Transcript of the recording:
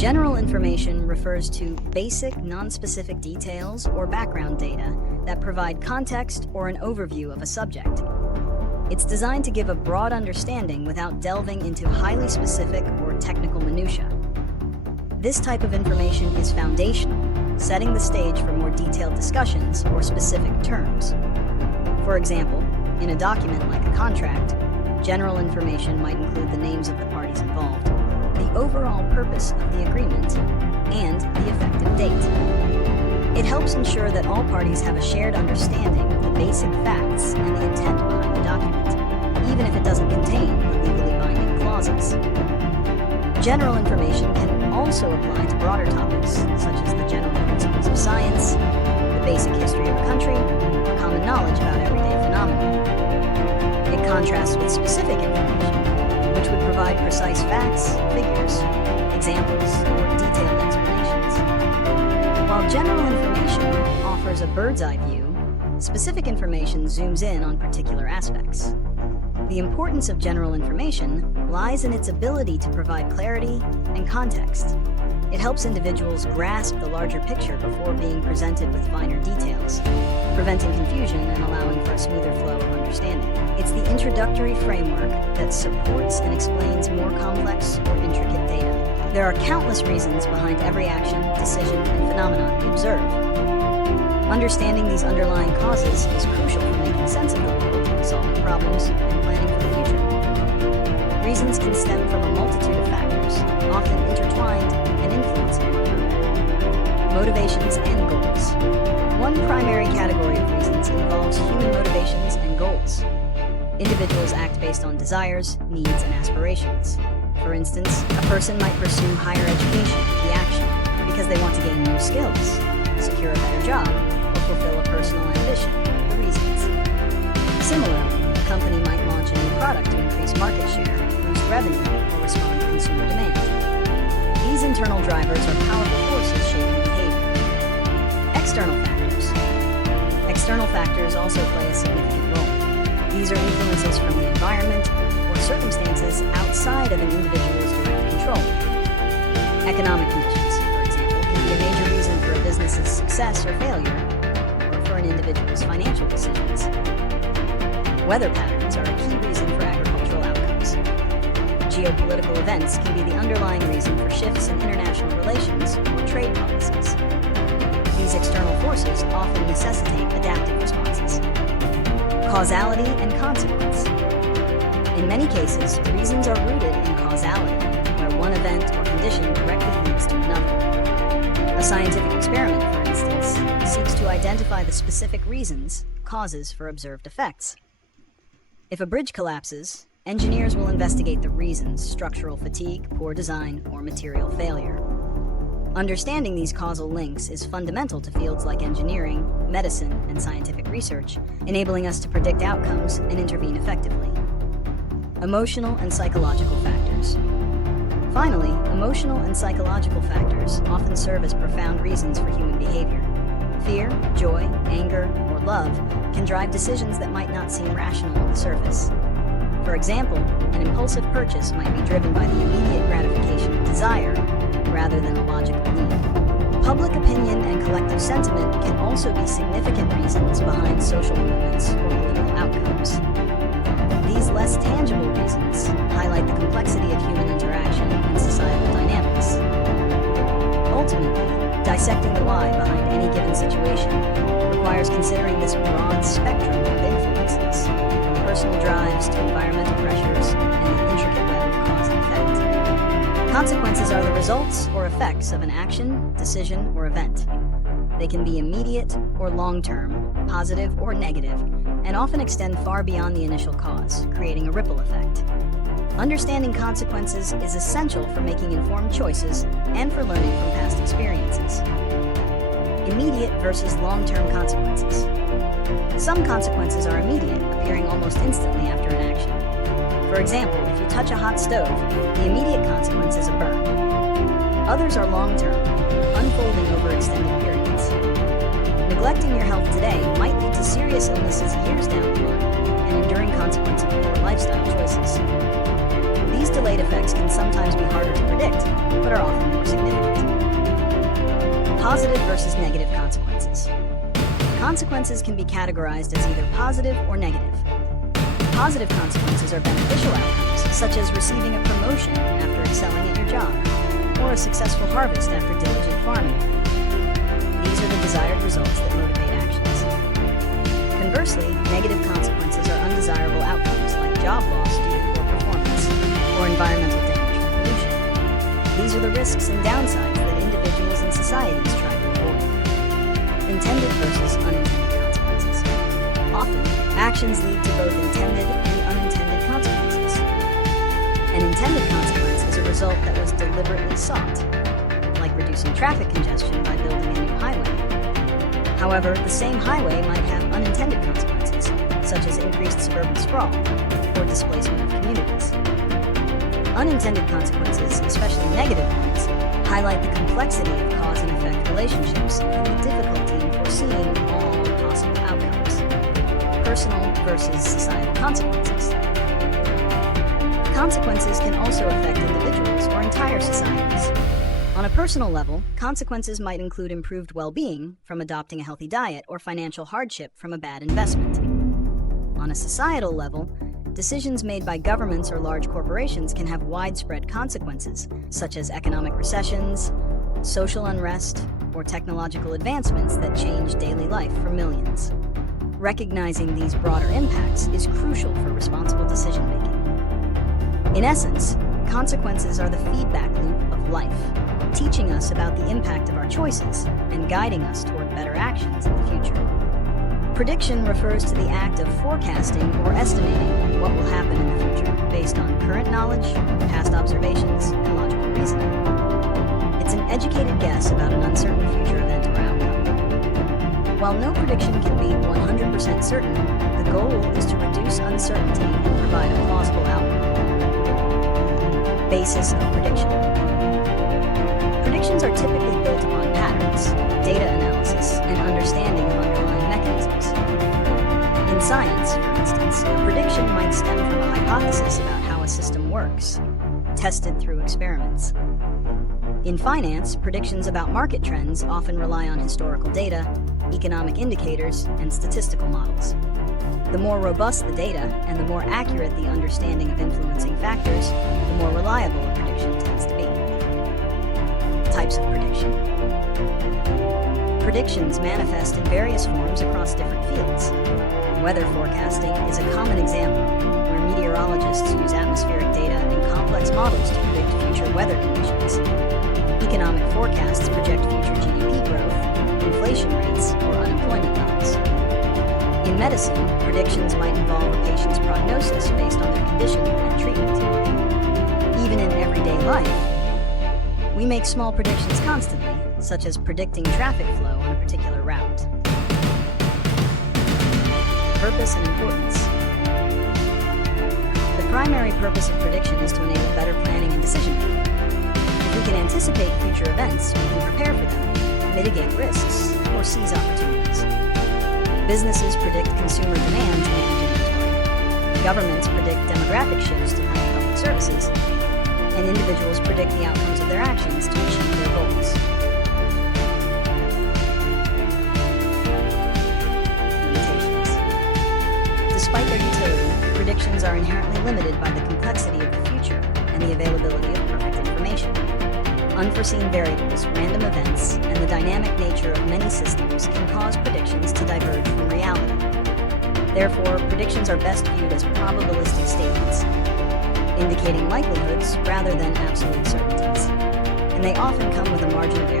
General information refers to basic, non-specific details or background data that provide context or an overview of a subject. It's designed to give a broad understanding without delving into highly specific or technical minutiae. This type of information is foundational, setting the stage for more detailed discussions or specific terms. For example, in a document like a contract, general information might include the names of the parties involved, the overall purpose of the agreement, and the effective date. It helps ensure that all parties have a shared understanding of the basic facts and the intent behind the document, even if it doesn't contain the legally binding clauses. General information can also apply to broader topics, such as the general principles of science, the basic history of a country, or common knowledge about everyday phenomena. It contrasts with specific information, which would provide precise facts, figures, examples, or detailed explanations. While general information offers a bird's-eye view, specific information zooms in on particular aspects. The importance of general information lies in its ability to provide clarity and context. It helps individuals grasp the larger picture before being presented with finer details, preventing confusion and allowing for a smoother flow of understanding. It's the introductory framework that supports and explains more complex or intricate data. There are countless reasons behind every action, decision, and phenomenon we observe. Understanding these underlying causes is crucial for making sense of the world, solving problems, and planning for the future. Reasons can stem from a multitude of factors, often intertwined and influencing one another. Motivations and goals. One primary category of reasons involves human motivations and goals. Individuals act based on desires, needs, and aspirations. For instance, a person might pursue higher education, the action, because they want to gain new skills, secure a better job, or fulfill a personal ambition, the reasons. Similarly, a company might launch a new product to increase market share, boost revenue, or respond to consumer demand. These internal drivers are powerful forces shaping behavior. External factors. External factors also play a significant role. These are influences from the environment or circumstances outside of an individual's direct control. Economic conditions, for example, can be a major reason for a business's success or failure, or for an individual's financial decisions. Weather patterns are a key reason for agricultural outcomes. Geopolitical events can be the underlying reason for shifts in international relations or trade policies. These external forces often necessitate adaptive responses. Causality and consequence. In many cases, reasons are rooted in causality, where one event or condition directly leads to another. A scientific experiment, for instance, seeks to identify the specific reasons, causes for observed effects. If a bridge collapses, engineers will investigate the reasons: structural fatigue, poor design, or material failure. Understanding these causal links is fundamental to fields like engineering, medicine, and scientific research, enabling us to predict outcomes and intervene effectively. Emotional and psychological factors. Finally, emotional and psychological factors often serve as profound reasons for human behavior. Fear, joy, anger, or love can drive decisions that might not seem rational on the surface. For example, an impulsive purchase might be driven by the immediate gratification of desire rather than a logical need. Public opinion and collective sentiment can also be significant reasons behind social movements or political outcomes. These less tangible reasons highlight the complexity of human interaction and societal dynamics. Ultimately, dissecting the why behind any given situation requires considering this broad spectrum of influences, from personal drives to environmental pressures and the intricate web of cause and effect. Consequences are the results or effects of an action, decision, or event. They can be immediate or long-term, positive or negative, and often extend far beyond the initial cause, creating a ripple effect. Understanding consequences is essential for making informed choices and for learning from past experiences. Immediate versus long-term consequences. Some consequences are immediate, appearing almost instantly after an action. For example, if you touch a hot stove, the immediate consequence is a burn. Others are long-term, unfolding over extended periods. Neglecting your health today might lead to serious illnesses years down the line, and enduring consequences of poor lifestyle choices. These delayed effects can sometimes be harder to predict, but are often more significant. Positive versus negative consequences. Consequences can be categorized as either positive or negative. Positive consequences are beneficial outcomes, such as receiving a promotion after excelling at your job, or a successful harvest after diligent farming. These are the desired results that motivate actions. Conversely, negative consequences are undesirable outcomes like job loss due to poor performance or environmental damage from pollution. These are the risks and downsides that individuals and societies try to avoid. Intended versus unintended consequences. Often, actions lead to both intended and unintended consequences. An intended consequence is a result that was deliberately sought, like reducing traffic congestion by building a new highway. However, the same highway might have unintended consequences, such as increased suburban sprawl or displacement of communities. Unintended consequences, especially negative ones, highlight the complexity of cause and effect relationships and the difficulty in foreseeing all possible outcomes. Personal versus societal consequences. Consequences can also affect individuals or entire societies. On a personal level, consequences might include improved well-being from adopting a healthy diet or financial hardship from a bad investment. On a societal level, decisions made by governments or large corporations can have widespread consequences, such as economic recessions, social unrest, or technological advancements that change daily life for millions. Recognizing these broader impacts is crucial for responsible decision-making. In essence, consequences are the feedback loop of life, teaching us about the impact of our choices and guiding us toward better actions in the future. Prediction refers to the act of forecasting or estimating what will happen in the future based on current knowledge, past observations, and logical reasoning. It's an educated guess about an uncertain future event or outcome. While no prediction can be 100% certain, the goal is to reduce uncertainty and provide a plausible outcome. Basis of prediction. Predictions are typically built upon patterns, data analysis, and understanding of underlying mechanisms. In science, for instance, a prediction might stem from a hypothesis about how a system works, tested through experiments. In finance, predictions about market trends often rely on historical data, economic indicators, and statistical models. The more robust the data and the more accurate the understanding of influencing factors, the more reliable a prediction tends to be. Types of prediction. Predictions manifest in various forms across different fields. Weather forecasting is a common example, where meteorologists use atmospheric data and complex models to predict future weather conditions. Economic forecasts project future GDP growth, inflation rates, or unemployment levels. In medicine, predictions might involve a patient's prognosis based on their condition and treatment. Even in everyday life, we make small predictions constantly, such as predicting traffic flow on a particular route. Purpose and importance. The primary purpose of prediction is to enable better planning and decision-making. If we can anticipate future events, we can prepare for them, mitigate risks, or seize opportunities. Businesses predict consumer demand to manage inventory. Governments predict demographic shifts to plan public services, and individuals predict the outcomes of their actions to achieve their goals. Limitations. Despite their utility, predictions are inherently limited by the complexity of the future and the availability of perfect information. Unforeseen variables, random events, and the dynamic nature of many systems can cause predictions to diverge from reality. Therefore, predictions are best viewed as probabilistic statements, indicating likelihoods rather than absolute certainties, and they often come with a margin of error